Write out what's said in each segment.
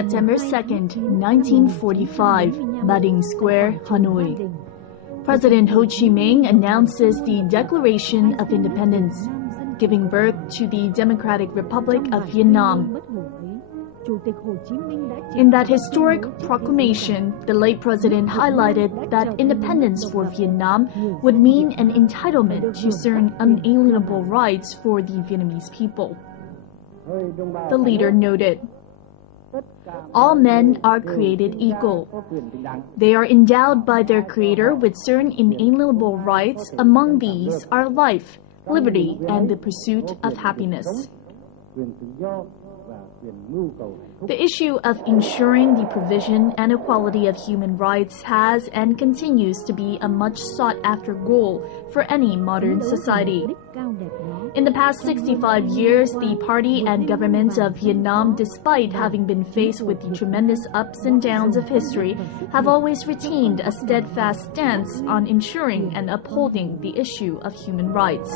September 2nd, 1945, Mading Square, Hanoi. President Ho Chi Minh announces the Declaration of Independence, giving birth to the Democratic Republic of Vietnam. In that historic proclamation, the late president highlighted that independence for Vietnam would mean an entitlement to certain unalienable rights for the Vietnamese people. The leader noted, "All men are created equal. They are endowed by their Creator with certain inalienable rights. Among these are life, liberty, and the pursuit of happiness." The issue of ensuring the provision and equality of human rights has and continues to be a much sought-after goal for any modern society. In the past 65 years, the party and government of Vietnam, despite having been faced with the tremendous ups and downs of history, have always retained a steadfast stance on ensuring and upholding the issue of human rights.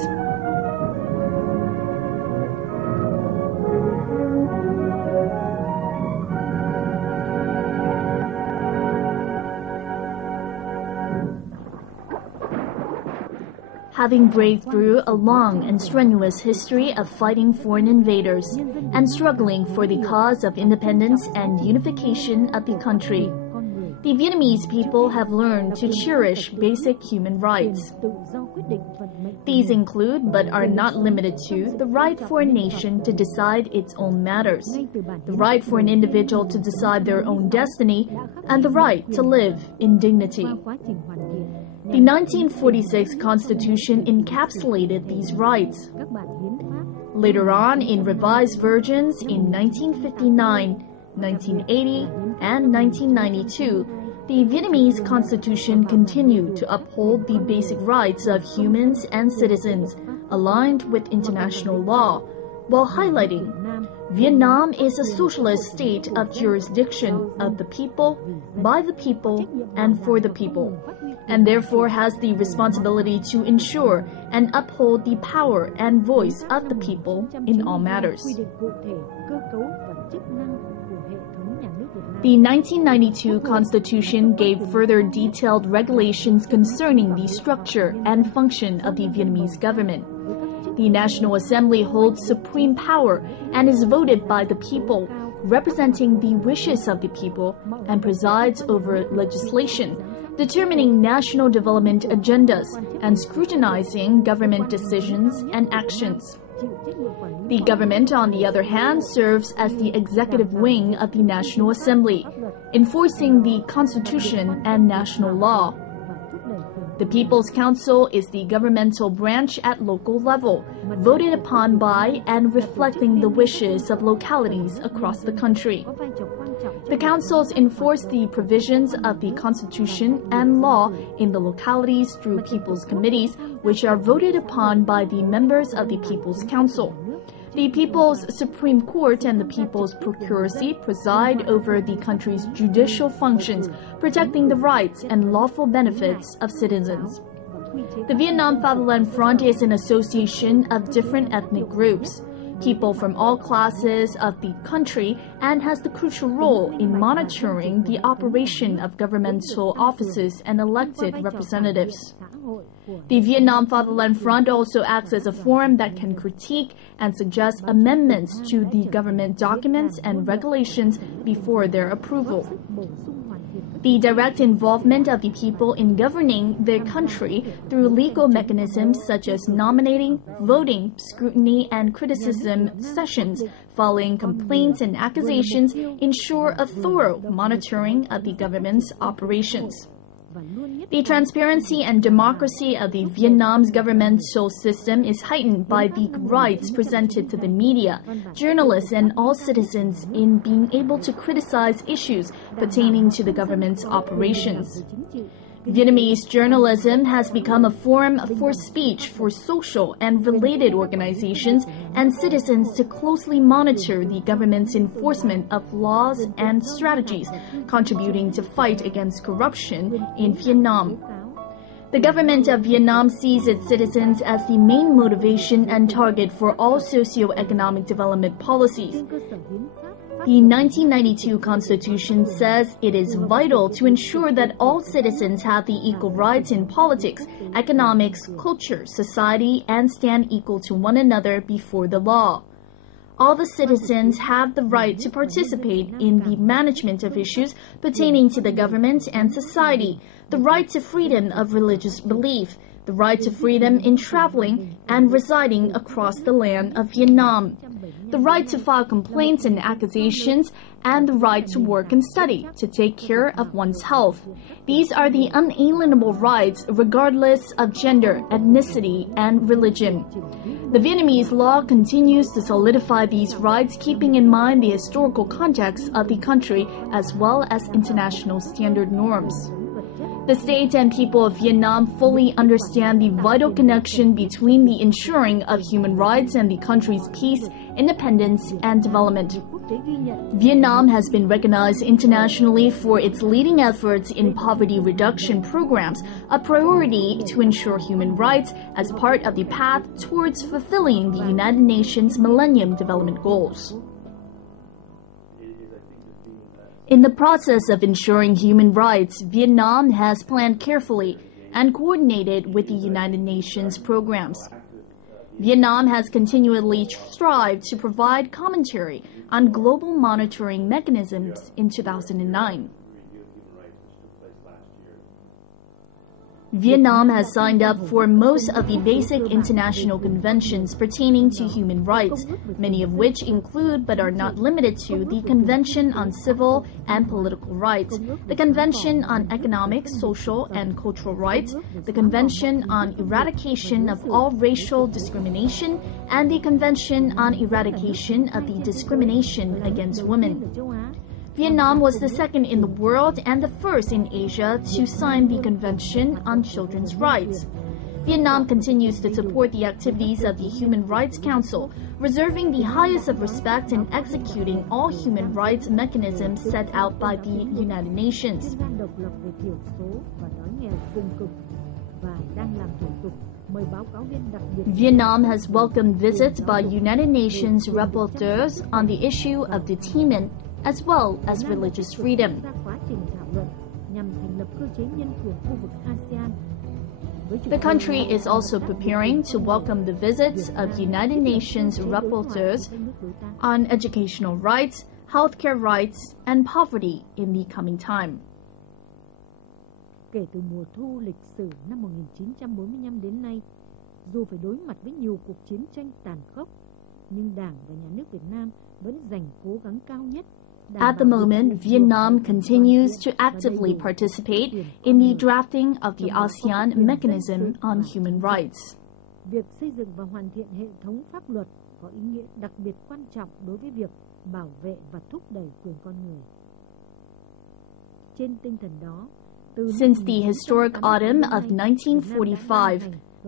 Having braved through a long and strenuous history of fighting foreign invaders and struggling for the cause of independence and unification of the country, the Vietnamese people have learned to cherish basic human rights. These include, but are not limited to, the right for a nation to decide its own matters, the right for an individual to decide their own destiny, and the right to live in dignity. The 1946 Constitution encapsulated these rights. Later on, in revised versions in 1959, 1980, and 1992, the Vietnamese Constitution continued to uphold the basic rights of humans and citizens aligned with international law, while highlighting Vietnam is a socialist state of jurisdiction of the people, by the people, and for the people, and therefore has the responsibility to ensure and uphold the power and voice of the people in all matters. The 1992 Constitution gave further detailed regulations concerning the structure and function of the Vietnamese government. The National Assembly holds supreme power and is voted by the people, representing the wishes of the people, and presides over legislation, determining national development agendas, and scrutinizing government decisions and actions. The government, on the other hand, serves as the executive wing of the National Assembly, enforcing the Constitution and national law. The People's Council is the governmental branch at local level, voted upon by and reflecting the wishes of localities across the country. The councils enforce the provisions of the Constitution and law in the localities through People's Committees, which are voted upon by the members of the People's Council. The People's Supreme Court and the People's Procuracy preside over the country's judicial functions, protecting the rights and lawful benefits of citizens. The Vietnam Fatherland Front is an association of different ethnic groups, people from all classes of the country, and has the crucial role in monitoring the operation of governmental offices and elected representatives. The Vietnam Fatherland Front also acts as a forum that can critique and suggest amendments to the government documents and regulations before their approval. The direct involvement of the people in governing their country through legal mechanisms such as nominating, voting, scrutiny, and criticism sessions following complaints and accusations ensure a thorough monitoring of the government's operations. The transparency and democracy of the Vietnam's governmental system is heightened by the rights presented to the media, journalists, and all citizens in being able to criticize issues pertaining to the government's operations. Vietnamese journalism has become a forum for speech for social and related organizations and citizens to closely monitor the government's enforcement of laws and strategies, contributing to fight against corruption in Vietnam. The government of Vietnam sees its citizens as the main motivation and target for all socio-economic development policies. The 1992 Constitution says it is vital to ensure that all citizens have the equal rights in politics, economics, culture, society, and stand equal to one another before the law. All the citizens have the right to participate in the management of issues pertaining to the government and society, the right to freedom of religious belief, the right to freedom in traveling and residing across the land of Vietnam, the right to file complaints and accusations, and the right to work and study, to take care of one's health. These are the unalienable rights regardless of gender, ethnicity, and religion. The Vietnamese law continues to solidify these rights, keeping in mind the historical context of the country as well as international standard norms. The state and people of Vietnam fully understand the vital connection between the ensuring of human rights and the country's peace, independence, and development. Vietnam has been recognized internationally for its leading efforts in poverty reduction programs, a priority to ensure human rights as part of the path towards fulfilling the United Nations Millennium Development Goals. In the process of ensuring human rights, Vietnam has planned carefully and coordinated with the United Nations programs. Vietnam has continually strived to provide commentary on global monitoring mechanisms in 2009. Vietnam has signed up for most of the basic international conventions pertaining to human rights, many of which include but are not limited to the Convention on Civil and Political Rights, the Convention on Economic, Social, and Cultural Rights, the Convention on Eradication of All Racial Discrimination, and the Convention on Eradication of the Discrimination Against Women. Vietnam was the second in the world and the first in Asia to sign the Convention on Children's Rights. Vietnam continues to support the activities of the Human Rights Council, reserving the highest of respect and executing all human rights mechanisms set out by the United Nations. Vietnam has welcomed visits by United Nations rapporteurs on the issue of detainment as well as religious freedom. The country is also preparing to welcome the visits of United Nations rapporteurs on educational rights, healthcare rights, and poverty in the coming time. Kể từ mùa thu lịch sử năm 1945 đến nay, dù phải đối mặt với nhiều cuộc chiến tranh tàn khốc, nhưng Đảng và Nhà nước Việt Nam vẫn dành cố gắng cao nhất. At the moment, Vietnam continues to actively participate in the drafting of the ASEAN Mechanism on Human Rights. Việc xây dựng và hoàn thiện hệ thống pháp luật có ý nghĩa đặc biệt quan trọng đối với việc bảo vệ và thúc đẩy quyền con người. Trên tinh thần đó, since the historic autumn of 1945,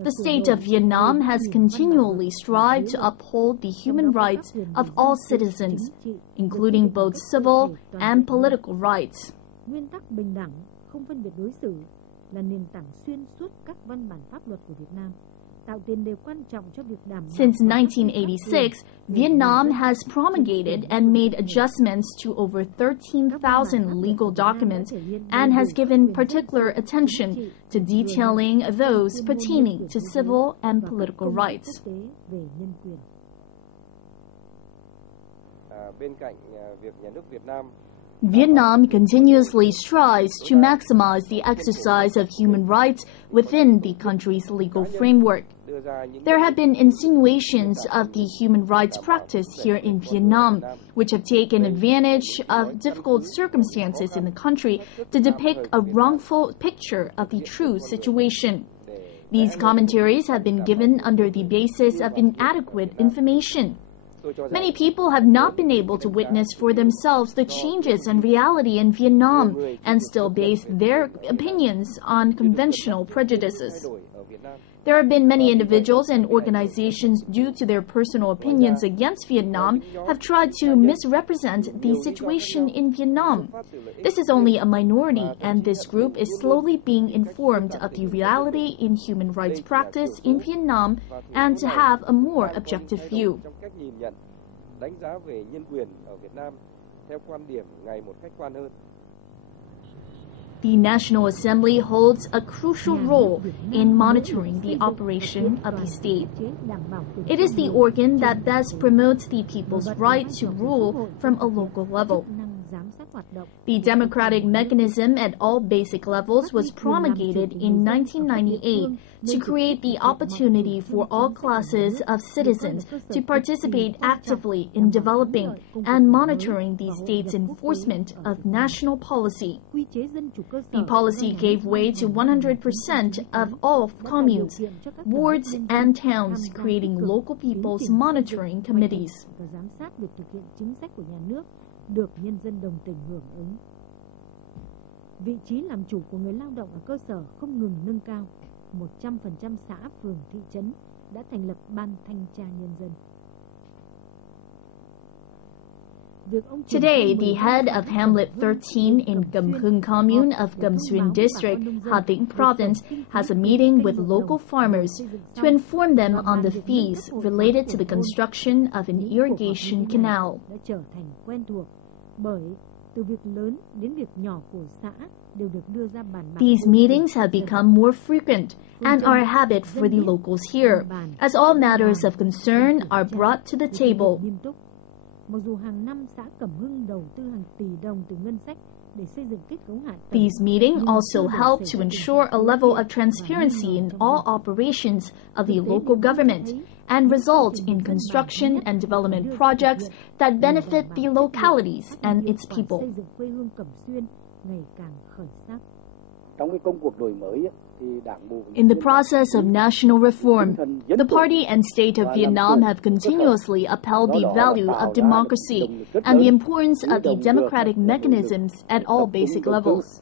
the state of Vietnam has continually strived to uphold the human rights of all citizens, including both civil and political rights. Nguyên tắc bình đẳng, không phân biệt đối xử là nền tảng xuyên suốt các văn bản pháp luật của Việt Nam. Since 1986, Vietnam has promulgated and made adjustments to over 13,000 legal documents and has given particular attention to detailing those pertaining to civil and political rights. Vietnam continuously strives to maximize the exercise of human rights within the country's legal framework. There have been insinuations of the human rights practice here in Vietnam, which have taken advantage of difficult circumstances in the country to depict a wrongful picture of the true situation. These commentaries have been given under the basis of inadequate information. Many people have not been able to witness for themselves the changes in reality in Vietnam and still base their opinions on conventional prejudices. There have been many individuals and organizations due to their personal opinions against Vietnam have tried to misrepresent the situation in Vietnam. This is only a minority, and this group is slowly being informed of the reality in human rights practice in Vietnam and to have a more objective view. theo quan điểm ngày một khách quan hơn. The National Assembly holds a crucial role in monitoring the operation of the state. It is the organ that best promotes the people's right to rule from a local level. The democratic mechanism at all basic levels was promulgated in 1998 to create the opportunity for all classes of citizens to participate actively in developing and monitoring the state's enforcement of national policy. The policy gave way to 100% of all communes, wards, and towns, creating local people's monitoring committees. Được nhân dân đồng tình hưởng ứng. Vị trí làm chủ của người lao động ở cơ sở không ngừng nâng cao. 100% xã, phường, thị trấn đã thành lập ban thanh tra nhân dân. Today, the head of Hamlet 13 in Cẩm Hưng Commune of Cẩm Xuyên District, Hà Tĩnh Province, has a meeting with local farmers to inform them on the fees related to the construction of an irrigation canal. These meetings have become more frequent and are a habit for the locals here, as all matters of concern are brought to the table. These meetings also help to ensure a level of transparency in all operations of the local government and result in construction and development projects that benefit the localities and its people. In the process of national reform, the party and state of Vietnam have continuously upheld the value of democracy and the importance of the democratic mechanisms at all basic levels.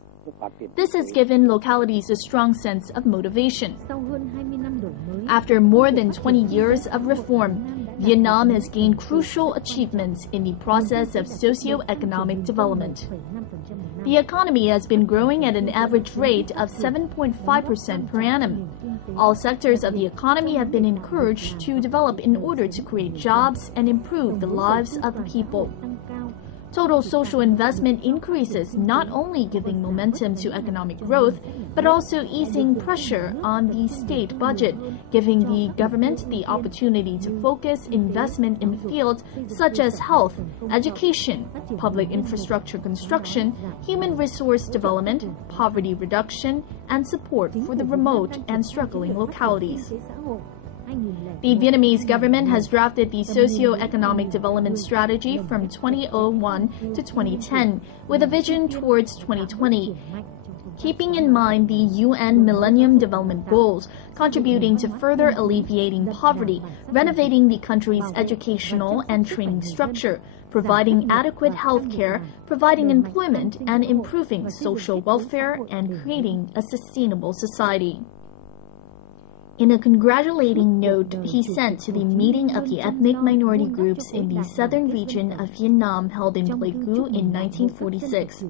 This has given localities a strong sense of motivation. After more than 20 years of reform, Vietnam has gained crucial achievements in the process of socio-economic development. The economy has been growing at an average rate of 7.5% per annum. All sectors of the economy have been encouraged to develop in order to create jobs and improve the lives of the people. Total social investment increases, not only giving momentum to economic growth, but also easing pressure on the state budget, giving the government the opportunity to focus investment in fields such as health, education, public infrastructure construction, human resource development, poverty reduction, and support for the remote and struggling localities. The Vietnamese government has drafted the socio-economic development strategy from 2001 to 2010 with a vision towards 2020, keeping in mind the UN Millennium Development Goals, contributing to further alleviating poverty, renovating the country's educational and training structure, providing adequate health care, providing employment, and improving social welfare and creating a sustainable society. In a congratulating note he sent to the meeting of the ethnic minority groups in the southern region of Vietnam held in Pleiku in 1946,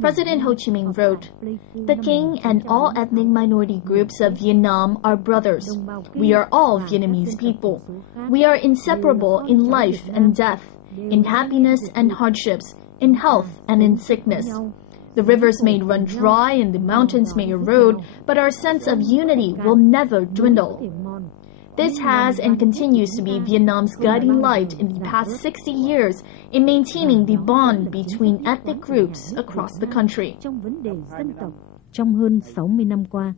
President Ho Chi Minh wrote, "The king and all ethnic minority groups of Vietnam are brothers. We are all Vietnamese people. We are inseparable in life and death, in happiness and hardships, in health and in sickness. The rivers may run dry and the mountains may erode, but our sense of unity will never dwindle." This has and continues to be Vietnam's guiding light in the past 60 years in maintaining the bond between ethnic groups across the country. Trong hơn 60 năm qua,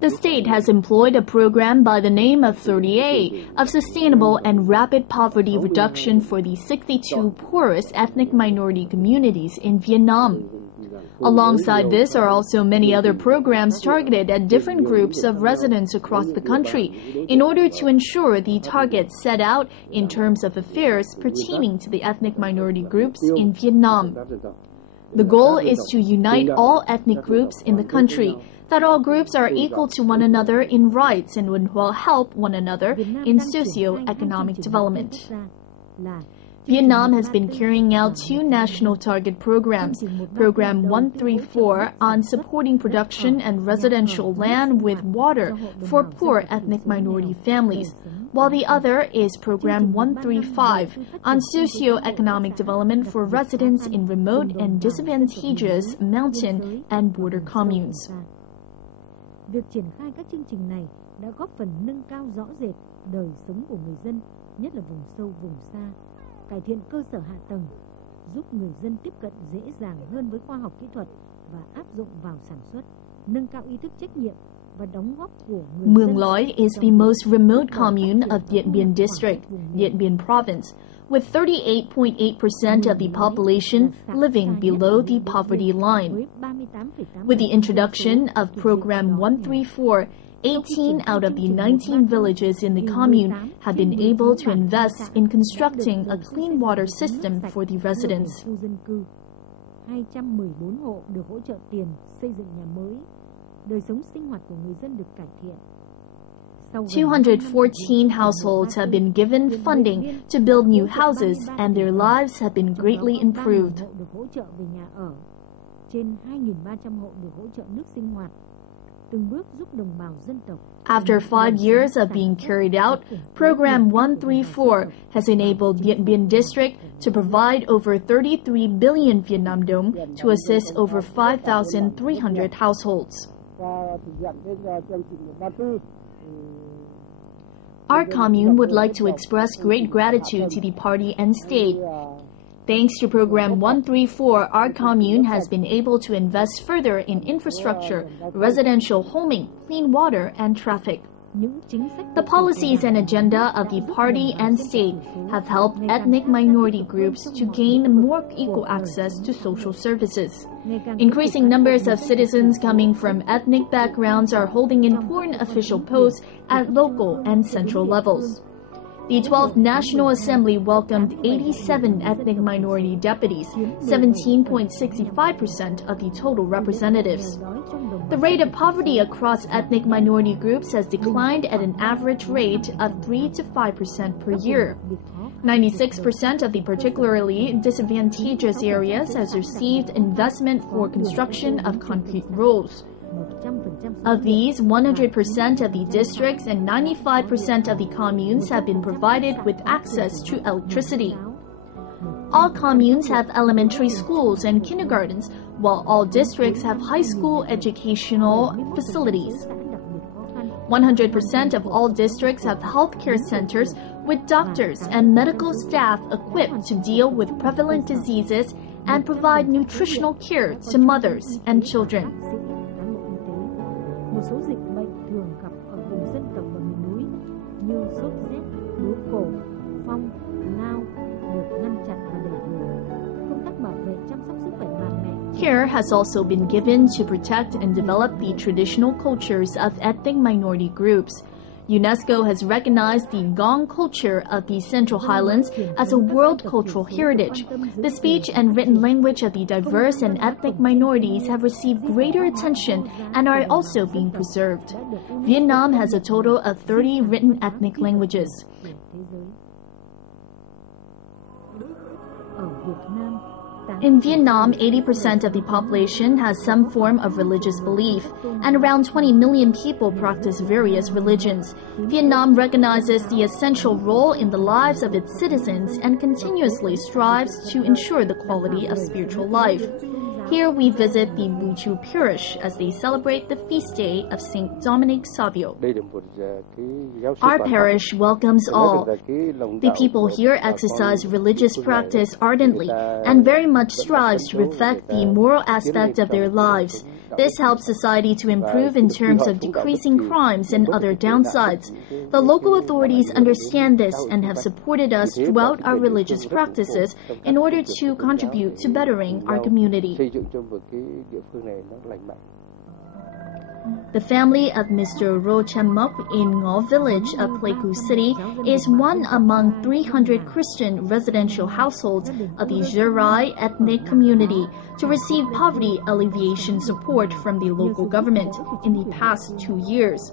the state has employed a program by the name of 30A of sustainable and rapid poverty reduction for the 62 poorest ethnic minority communities in Vietnam. Alongside this are also many other programs targeted at different groups of residents across the country in order to ensure the targets set out in terms of affairs pertaining to the ethnic minority groups in Vietnam. The goal is to unite all ethnic groups in the country, that all groups are equal to one another in rights and will help one another in socio-economic development. Vietnam has been carrying out two national target programs, Program 134 on supporting production and residential land with water for poor ethnic minority families, while the other is Program 135 on socio-economic development for residents in remote and disadvantageous mountain and border communes. Việc triển khai các chương trình này đã góp phần nâng cao rõ rệt đời sống của người dân, nhất là vùng sâu, vùng xa, cải thiện cơ sở hạ tầng, giúp người dân tiếp cận dễ dàng hơn với khoa học kỹ thuật và áp dụng vào sản xuất, nâng cao ý thức trách nhiệm và đóng góp của người dân. Muông Loi is the most remote commune of Điện Biên District, Điện Biên Province, with 38.8% of the population living below the poverty line. With the introduction of Program 134, 18 out of the 19 villages in the commune have been able to invest in constructing a clean water system for the residents. 214 hộ được hỗ trợ tiền xây dựng nhà mới. Đời sống sinh hoạt của người dân được cải thiện. 214 households have been given funding to build new houses, and their lives have been greatly improved. Hộ được hỗ trợ về nhà ở. Trên 2.300 hộ được hỗ trợ nước sinh hoạt. Từng bước giúp đồng bào dân tộc. After 5 years of being carried out, Program 134 has enabled Điện Biên District to provide over 33 billion Vietnam dong to assist over 5,300 households. Our commune would like to express great gratitude to the party and state. Thanks to Program 134, our commune has been able to invest further in infrastructure, residential homing, clean water, and traffic. The policies and agenda of the party and state have helped ethnic minority groups to gain more equal access to social services. Increasing numbers of citizens coming from ethnic backgrounds are holding important official posts at local and central levels. The 12th National Assembly welcomed 87 ethnic minority deputies, 17.65% of the total representatives. The rate of poverty across ethnic minority groups has declined at an average rate of 3 to 5% per year. 96% of the particularly disadvantageous areas has received investment for construction of concrete roads. Of these, 100% of the districts and 95% of the communes have been provided with access to electricity. All communes have elementary schools and kindergartens, while all districts have high school educational facilities. 100% of all districts have healthcare centers with doctors and medical staff equipped to deal with prevalent diseases and provide nutritional care to mothers and children. Một số dịch bệnh thường gặp ở vùng dân tộc và miền núi như sốt rét, bướu cổ, phong, lao được ngăn chặn và đẩy lùi. Công tác bảo vệ chăm sóc sức khỏe bà mẹ. Care has also been given to protect and develop the traditional cultures of ethnic minority groups. UNESCO has recognized the Gong culture of the Central Highlands as a world cultural heritage. The speech and written language of the diverse and ethnic minorities have received greater attention and are also being preserved. Vietnam has a total of 30 written ethnic languages. In Vietnam, 80% of the population has some form of religious belief, and around 20 million people practice various religions. Vietnam recognizes the essential role in the lives of its citizens and continuously strives to ensure the quality of spiritual life. Here we visit the Bù Chu Parish as they celebrate the feast day of Saint Dominic Savio. Our parish welcomes all. The people here exercise religious practice ardently and very much strives to reflect the moral aspect of their lives. This helps society to improve in terms of decreasing crimes and other downsides. The local authorities understand this and have supported us throughout our religious practices in order to contribute to bettering our community. The family of Mr. Ro Chan Mok in Ngo village of Pleiku City is one among 300 Christian residential households of the Jerai ethnic community to receive poverty alleviation support from the local government in the past 2 years.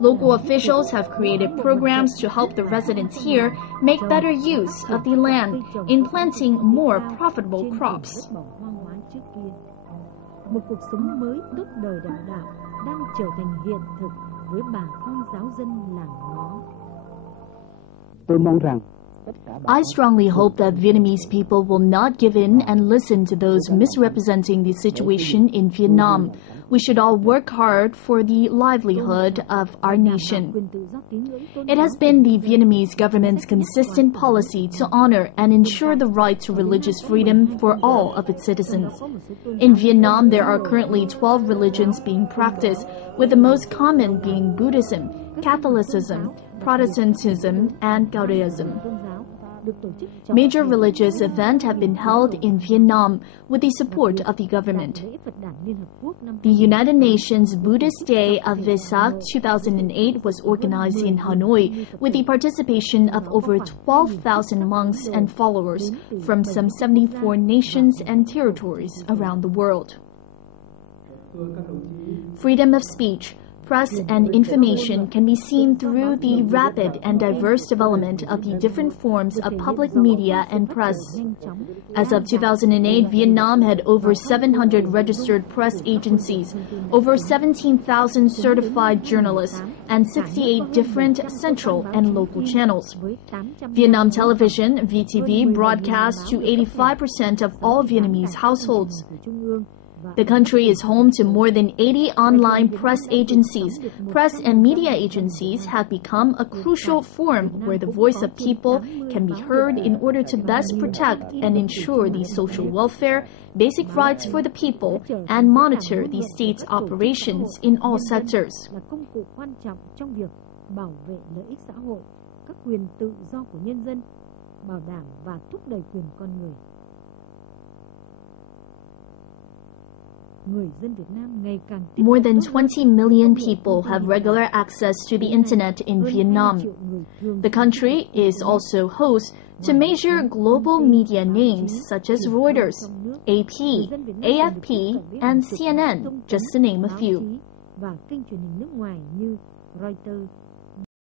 Local officials have created programs to help the residents here make better use of the land in planting more profitable crops. Một cuộc sống mới tốt đời đạo đạo đang trở thành hiện thực với bà con giáo dân làng Ngó. Tôi mong rằng I strongly hope that Vietnamese people will not give in and listen to those misrepresenting the situation in Vietnam. We should all work hard for the livelihood of our nation. It has been the Vietnamese government's consistent policy to honor and ensure the right to religious freedom for all of its citizens. In Vietnam, there are currently 12 religions being practiced, with the most common being Buddhism, Catholicism, Protestantism, and Taoism. Major religious events have been held in Vietnam with the support of the government. The United Nations Buddhist Day of Vesak 2008 was organized in Hanoi with the participation of over 12,000 monks and followers from some 74 nations and territories around the world. Freedom of speech, press and information can be seen through the rapid and diverse development of the different forms of public media and press. As of 2008, Vietnam had over 700 registered press agencies, over 17,000 certified journalists, and 68 different central and local channels. Vietnam Television, VTV, broadcasts to 85% of all Vietnamese households. The country is home to more than 80 online press agencies. Press and media agencies have become a crucial forum where the voice of people can be heard in order to best protect and ensure the social welfare, basic rights for the people, and monitor the state's operations in all sectors. Là công cụ quan trọng trong việc bảo vệ lợi ích xã hội, các quyền tự do của nhân dân, bảo đảm và thúc đẩy quyền con người. More than 20 million people have regular access to the internet in Vietnam. The country is also host to major global media names such as Reuters, AP, AFP, and CNN, just to name a few. Và kênh truyền hình nước ngoài như Reuters,